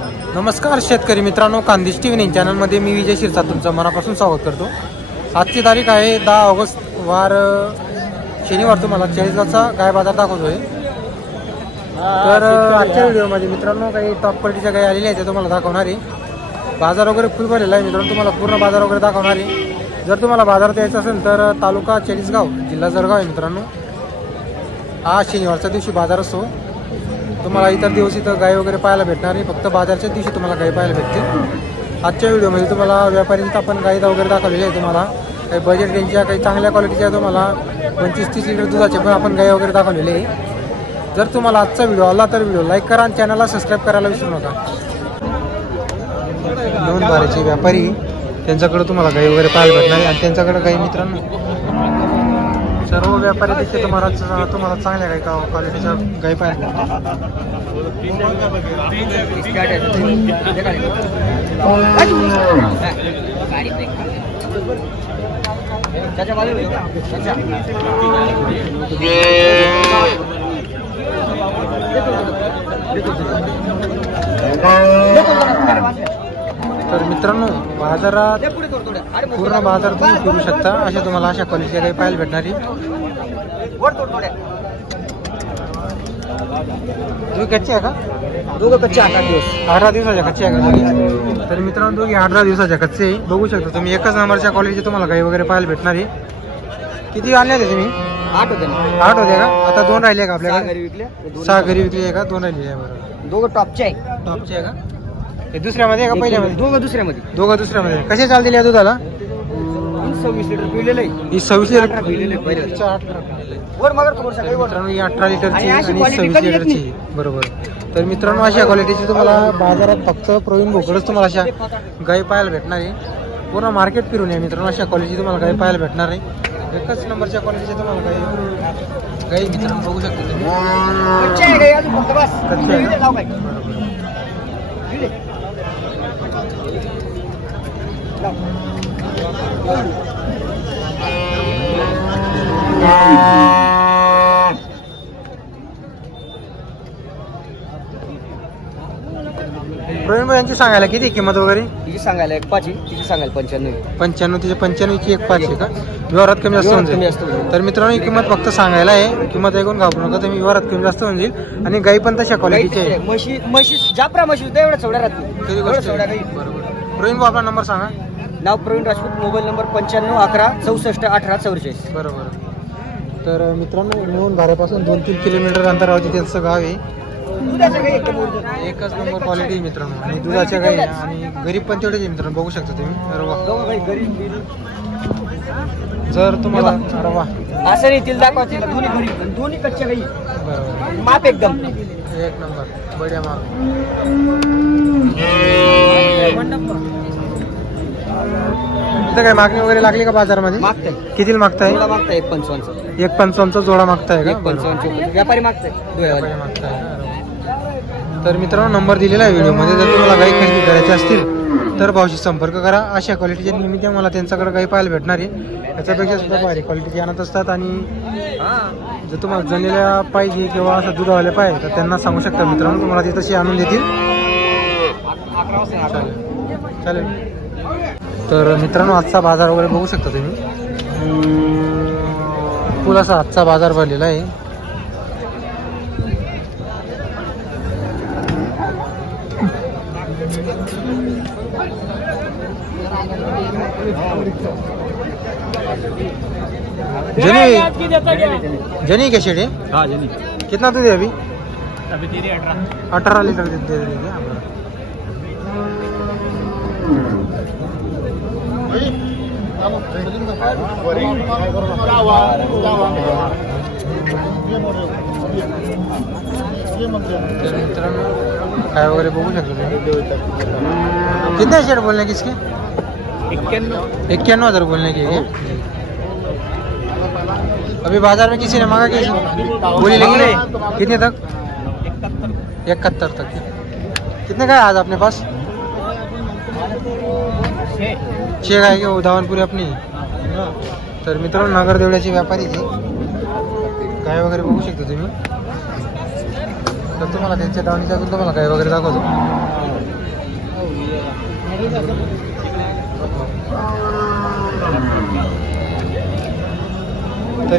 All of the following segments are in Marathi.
नमस्कार शेतकरी मित्रांनो, खानदेश टीव्ही चॅनलमध्ये मी विजय शिरसाट तुमचं मनापासून स्वागत करतो। आजची तारीख आहे 10 ऑगस्ट वार शनिवार। तुम्हाला चाळीसगावचा गाय बाजार दाखवतोय। तर आजच्या व्हिडिओमध्ये मित्रांनो काही टॉप क्वालिटीच्या गाय आलेल्या आहेत ते तुम्हाला दाखवणार आहे। बाजार वगैरे फुल भरलेला आहे मित्रांनो, तुम्हाला पूर्ण बाजार वगैरे दाखवणार आहे। जर तुम्हाला बाजारात यायचं असेल तर तालुका चाळीसगाव जिल्हा जळगाव आहे मित्रांनो। हा शनिवारच्या दिवशी बाजार असतो। तुम्हाला इतर दिवस इथं गाय वगैरे पाहायला भेटणार नाही, फक्त बाजारच्या दिवशी तुम्हाला गाय पाहायला भेटते। आजच्या व्हिडिओमध्ये तुम्हाला व्यापाऱ्यांचा आपण गाय वगैरे दाखवलेले आहे। तुम्हाला काही बजेट रेंजच्या काही चांगल्या क्वालिटीच्या तुम्हाला 25-30 लिटर दुधाचे पण आपण गाय वगैरे दाखवलेले आहे। जर तुम्हाला आजचा व्हिडिओ आवडला तर व्हिडिओ लाईक करा आणि चॅनलला सबस्क्राईब करायला विसरू नका। दोन बाराचे व्यापारी त्यांच्याकडे तुम्हाला गाय वगैरे पाहायला भेटणार आहे आणि त्यांच्याकडे काही मित्रांनो सर्व व्यापारी देखील तुम्हाला चांगल्या गाय क्वालिटीच्या गाय पाहायला तर मित्रांनो बाजारात पूर्ण बाजार तुम्ही फिरू शकता। अशा क्वालिटीच्या काही पाहायला भेटणारी दोघी कच्चे आहे का? दोघं कच्चे 18 दिवसाच्या कच्चे आहे का? तर मित्रांनो दोघी 18 दिवसाच्या कच्चे बघू शकता तुम्ही। एकच नंबरच्या क्वालिटीचे तुम्हाला गाई वगैरे पाहायला भेटणार आहे। किती आणले होते तुम्ही? 8 होते का? आता 2 राहिले का आपल्याकडे? 6 घरी विकले आहे का? 2 राहिले आहे बरोबर। दोघं टॉपचे आहे का? हे दुसऱ्यामध्ये का पहिल्यामध्ये? दोघं दुसऱ्यामध्ये कसे चाल दिले दुधाला? 26 लिटर पिलेलं आहे। 26 लिटर 18 पिलेलं आहे पहिले। 18 लिटरची आणि 26 लिटरची बरोबर। तर मित्रांनो अशा क्वालिटीची तुम्हाला बाजारात फक्त प्रवीण भोकरच तुम्हाला अशा गाय पाहायला भेटणार आहे। पूर्ण मार्केट फिरून आहे मित्रांनो, अशा क्वालिटीची तुम्हाला गाय पाहायला भेटणार आहे। एकच नंबरच्या क्वालिटीचे तुम्हाला गाय मित्रांनो बघू शकता तुम्ही। प्रवीण भाई यांची सांगायला किती किंमत वगैरे? तिची सांगायला 1.5, तिची सांगायला 95 तिचे 95 ची 1.5 आहे का? व्यवहारात कमी जास्त होईल। तर मित्रांनो ही किंमत फक्त सांगायला आहे, किंमत ऐकून घाबरू नका तुम्ही। व्यवहारात कमी जास्त होऊन जाईल आणि गाई पण तशा क्वालिटीची आहे। म्हशी जापरा म्हशी एवढा चौड्या राहत कधी गोष्ट बरोबर। प्रवीण भाऊ आपला नंबर सांगा। नाव प्रवीण राजपूत, मोबाईल नंबर 95 11 64 18 44 बरोबर। तर मित्रांनो मिळून घरापासून 2-3 किलोमीटर अंतरावरती त्यांचं गाव आहे। एकच नंबर क्वालिटी मित्रांनो आणि दुधाच्या गाई आणि गरीब पण तेवढेच मित्रांनो बघू शकता तुम्ही। जर तुम्हाला असं नाही दाखवा दोन्ही घरी दोन्ही कच्च्या गाई बरोबर माप एकदम एक नंबर बढिया माप। इथं काय मागणी वगैरे लागली का बाजारामध्ये? मागताय कितीला मागताय? 1.55 जोडा मागताय का? 1.55 व्यापारी मागताय तर मित्रांनो नंबर दिलेला आहे व्हिडिओमध्ये। जर तुम्हाला गाई खरेदी करायची असतील तर भाऊशी संपर्क करा। अशा क्वालिटीच्या निमित्त मला त्यांच्याकडे गाई पाहायला भेटणार आहे। याच्यापेक्षा सुद्धा भारी क्वालिटीची आणत असतात आणि जर तुम्हाला जणलेल्या पाहिजे किंवा असं दुधावाले पाहिजे तर त्यांना सांगू शकता मित्रांनो, तुम्हाला ते तशी आणून देतील। चालेल। तर मित्रांनो आजचा बाजार वगैरे बघू शकता तुम्ही। फुल असा आजचा बाजार भरलेला आहे। जनी क्या शेड है? हाँ जनी। कितना दूध है अभी? अभी दे रही 18 लीटर दे रही है। मित्रांनो काय वगैरे बघू शकतो तुम्ही। कितने शेड बोलने की इसके? 91,000 बोलने की है। अभी बाजार में किसी ने मांगा कैसे बोली लगी? कितने तक? 71 तक। कितने का है आज अपने पास? 6 गाय के धावनपुरी अपनी। तर मित्रांनो नगर देवळ्याचे व्यापारी गाय वगैरे बघू शकता तुम्ही। तर तुम्हाला त्यांच्या दावणीच्या तुम्हाला गाय वगैरे दाखवतो।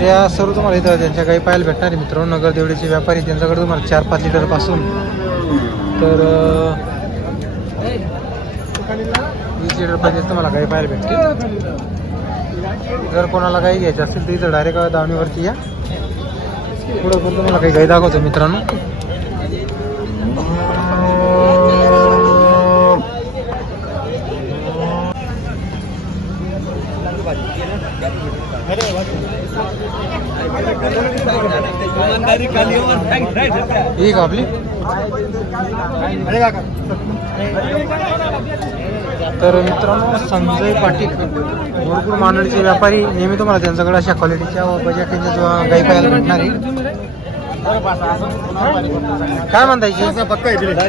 तर या सर्व तुम्हाला इथं त्यांच्या गाई पाहायला भेटणार आहे मित्रांनो. नगर देवडीचे व्यापारी त्यांच्याकडे तुम्हाला 4-5 लिटर पासून तर 20 लिटर पर्यंत तुम्हाला गाई पाहायला भेटते. जर कोणाला गाई घ्यायची असेल तर इथं डायरेक्ट दावणीवरती या. पुढं पण तुम्हाला काही गाई दाखवतो मित्रांनो. ही का आपली. तर मित्रांनो संजय पाटील भरपूर मांडळीचे व्यापारी नेहमी तुम्हाला त्यांच्याकडे अशा क्वालिटीच्या व बजेटच्या गाई पाहायला भेटणार आहे. काय म्हणतायची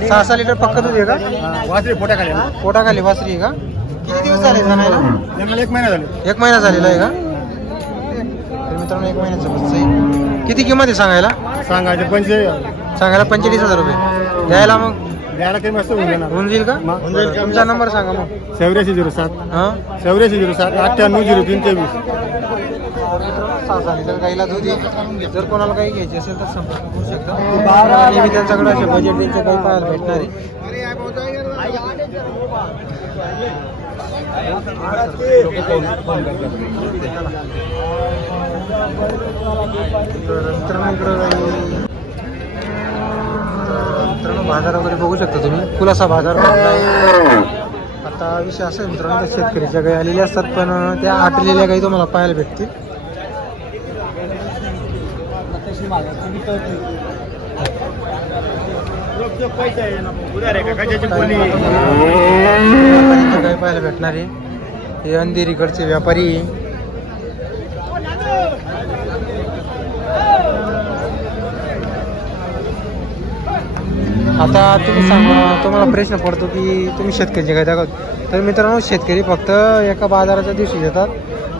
6-6 लिटर पक्क दूध आहे का. वासरी पोटाखाली वासरी आहे का. किती दिवस झाले जाणायला. 1 महिना झाले. 1 महिना झालेला आहे का. तर मित्रांनो 1 महिन्याचं बच्चं आहे. किती किंमत आहे सांगायला. सांगायचे 45,000 रुपये. द्यायला मग द्यायला काही मस्त होऊन जाईल का. तुमचा नंबर सांगा मग. 8407 हां 8407 980323. 6 लिटर गाईला दूध आहे. जर कोणाला काही घ्यायची असेल तर संपर्क करू शकता. नेहमी त्यांच्याकडे असे बजेट त्यांच्या काही पाहायला भेटणार आहे. तर मित्रांनो बाजार वगैरे बघू शकता तुम्ही. फुलासा बाजार आता विषय असा मित्रांनो तर शेतकऱ्याच्या गाई आलेल्या असतात पण त्या आटलेल्या गाई तुम्हाला पाहायला भेटतील. गाई पाहायला भेटणार आहे. हे अंधेरीकडचे व्यापारी. आता तुम्ही सांगा तुम्हाला प्रश्न पडतो की तुम्ही शेतकऱ्याची गाय दाखवत. तर मित्रांनो शेतकरी फक्त एका बाजाराच्या दिवशी येतात.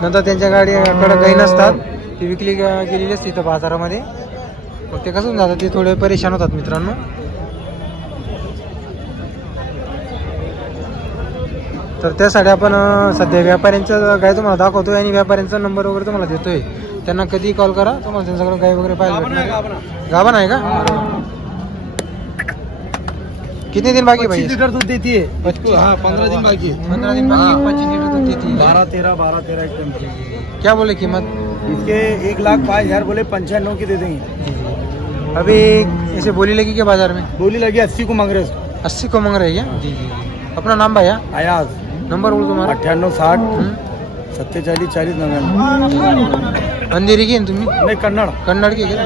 नंतर त्यांच्या गाडीकडे गाई नसतात. ती विकली गेलेली असते इथं बाजारामध्ये. मग ते कसं जातात ते थोडे परेशान होतात मित्रांनो. तर त्यासाठी आपण सध्या व्यापाऱ्यांचं गाय तुम्हाला दाखवतोय आणि व्यापाऱ्यांचा नंबर वगैरे तुम्हाला देतोय. त्यांना कधी कॉल करा तुम्हाला त्यांच्याकडे गाय वगैरे पाहायला भेटणार. गाभण आहे का. कितने दिन बाकी भाई. 25 लीटर दूध देती है. 15 दिन बाकी है. 15 दिन बाकी 25 लीटर दूध देती है. 12-13 एकदम. क्या बोले कीमत. इसके 1,05,000 बोले 95 की दे देंगे. अभी ऐसे बोली लगी क्या बाजार में. बोली लगी 80 को मांग रहे. 80 को मांग रहे हैं क्या. अपना नाम भैया. आयाज नंबर बोल तुम्हारा. 9860 47 40 99. अंधेरी की तुम्ही. नहीं कन्नड़ के क्या.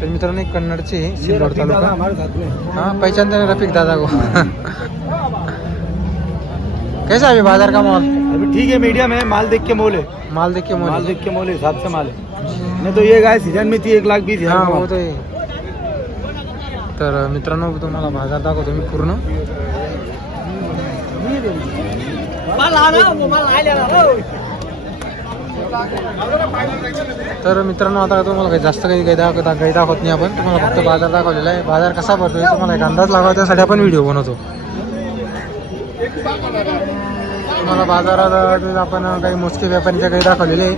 तर मित्रांनो एक कन्नडचे सिल्लोड तालुका. हमारे साथ में. हाँ पहचानते हैं रफीक दादा को. कैसा है बाजार का माल. अभी ठीक है मीडियम है. माल देख के मोले. माल देख के मोल हिसाब से माल है. नहीं तो ये गाय सीजन में थी 1,20,000. हाँ वो तो आहे. तर मित्रांनो तुम्हाला बाजार दाखवतो मी पूर्ण. तर मित्रांनो आता तुम्हाला काही जास्त काही गाई दाखवत नाही आपण. तुम्हाला फक्त बाजार दाखवलेला आहे. बाजार कसा भरतोय तुम्हाला एक अंदाज लागावा त्यासाठी आपण व्हिडिओ बनवतो. तुम्हाला बाजारात आपण काही मोजके व्यापाऱ्यांच्या गाई दाखवलेले आहे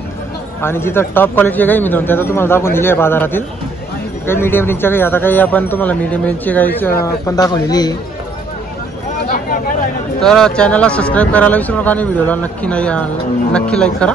आणि जिथं टॉप क्वालिटीची गाई मिळून त्याचं तुम्हाला दाखवून दिली आहे बाजारातील. काही मीडियम रेंजच्या गाई आता काही आपण तुम्हाला मीडियम रेंजची गाई पण दाखवलेली आहे. तर चॅनलला सबस्क्राईब करायला विसरू नका आणि व्हिडिओला नक्की लाईक करा.